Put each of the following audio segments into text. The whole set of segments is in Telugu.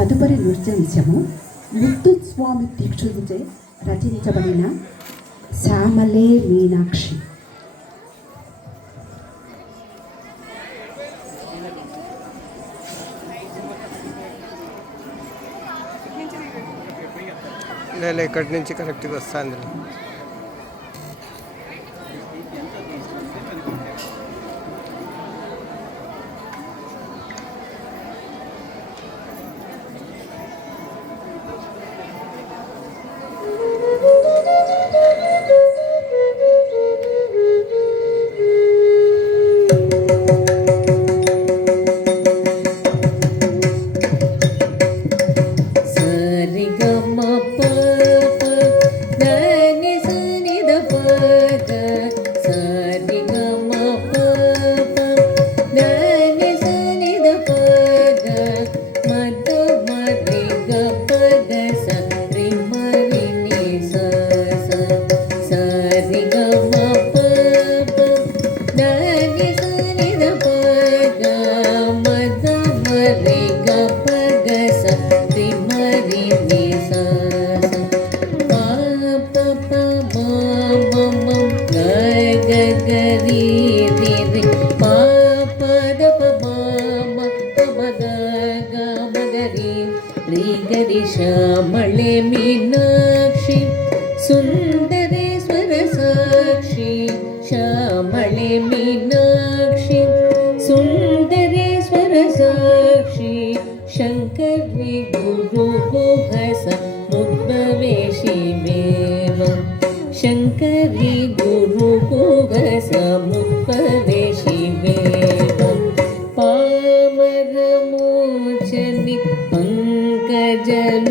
తదుపరి నృత్యాంశము ముత్తుస్వామి దీక్షితుచే రచించబడిన శ్యామలే మీనాక్షి. లేదు, ఇక్కడి నుంచి కరెక్ట్గా వస్తుంది. శ్యామళే మీనాక్షి సుందరేశ్వర సాక్షి. శ్యామళే మీనాక్షి సుందరేశ్వర సాక్షి. శంకరి గురు గుహస ముద్భవే శివేవ. శంకరి గురు గుహస ముద్భవే శివేవ. పామరమోచని పంకజలోచని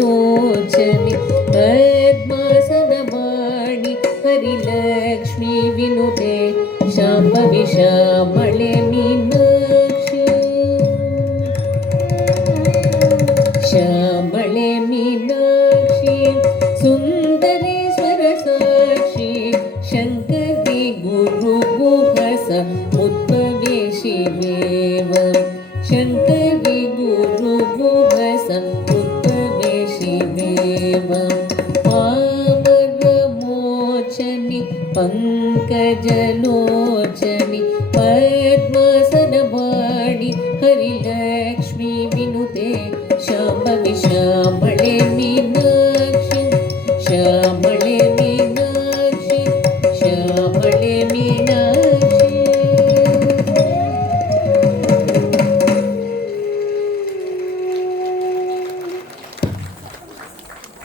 పద్మాసనవాణి హరిలక్ష్మీ వినుతే శాంభవి శ్యామళే మీనాక్షి. శ్యామళే మీనాక్షి సుందరేశ్వర సాక్షి. శంకరి గురు గుహస ముద్భవే శివేవ. శంకరి గురు గుహస ముద్భవే శివేవ. పామరమోచని పంకజలోచని పద్మాసనవాణి హరిలక్ష్మీ వినుతే శాంభవి శ్యామళే మీనాక్షి.